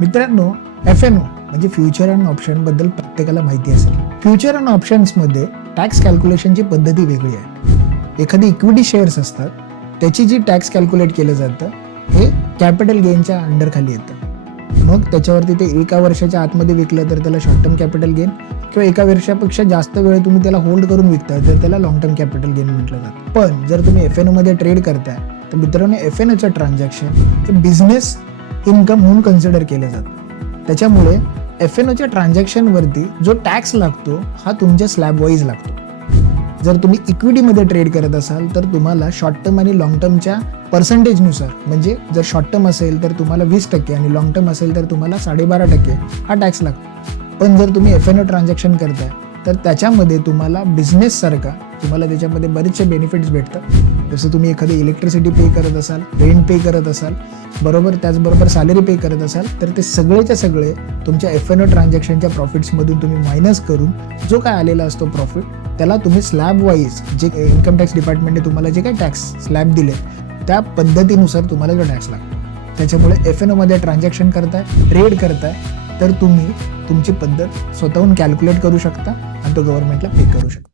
मित्रांनो, FNO म्हणजे future and option बद्दल प्रत्येकाला माहिती असेल. फ्युचर अँड ऑप्शन्समध्ये टॅक्स कॅल्क्युलेशनची पद्धती वेगळी आहे. एखादी इक्विटी शेअर्स असतात, त्याची जी टॅक्स कॅल्क्युलेट केलं जातं हे कॅपिटल गेनच्या अंडर खाली येतं. मग त्याच्यावरती ते एका वर्षाच्या आतमध्ये विकलं तर त्याला शॉर्ट टर्म कॅपिटल गेन, किंवा एका वर्षापेक्षा जास्त वेळ तुम्ही त्याला होल्ड करून विकता तर त्याला लॉंग टर्म कॅपिटल गेन म्हटलं जातं. पण जर तुम्ही FNO मध्ये ट्रेड करताय तर मित्रांनो, FNOचं ट्रान्झॅक्शन हे बिझनेस इन्कम म्हणून कन्सिडर केलं जातं. त्याच्यामुळे FNOच्या ट्रान्झॅक्शनवरती जो टॅक्स लागतो हा तुमच्या स्लॅब वाईज लागतो. जर तुम्ही इक्विटीमध्ये ट्रेड करत असाल तर तुम्हाला शॉर्ट टर्म आणि लॉंग टर्मच्या पर्सेंटेजनुसार, म्हणजे जर शॉर्ट टर्म असेल तर तुम्हाला 20% आणि लॉंग टर्म असेल तर तुम्हाला 12.5% हा टॅक्स लागतो. पण जर तुम्ही FNO ट्रान्झॅक्शन करताय तर त्याच्यामध्ये तुम्हाला बिझनेससारखा तुम्हाला त्याच्यामध्ये बरेचसे बेनिफिट्स भेटतात. जसं तुम्ही एखादी इलेक्ट्रिसिटी पे करत असाल, रेंट पे करत असाल, बरोबर त्याचबरोबर सॅलरी पे करत असाल, तर ते सगळेच्या सगळे तुमच्या FNO ट्रान्झॅक्शनच्या प्रॉफिट्समधून तुम्ही मायनस करून जो काय आलेला असतो प्रॉफिट त्याला तुम्ही स्लॅब वाईज, जे इन्कम टॅक्स डिपार्टमेंटने तुम्हाला जे काही टॅक्स स्लॅब दिले त्या पद्धतीनुसार तुम्हाला जो टॅक्स लागतो. त्याच्यामुळे FNO मध्ये ट्रान्झॅक्शन करताय, ट्रेड करताय तर तुम्ही तुमची पद्धत स्वतःहून कॅल्क्युलेट करू शकता आणि तो गव्हर्नमेंटला पे करू शकता.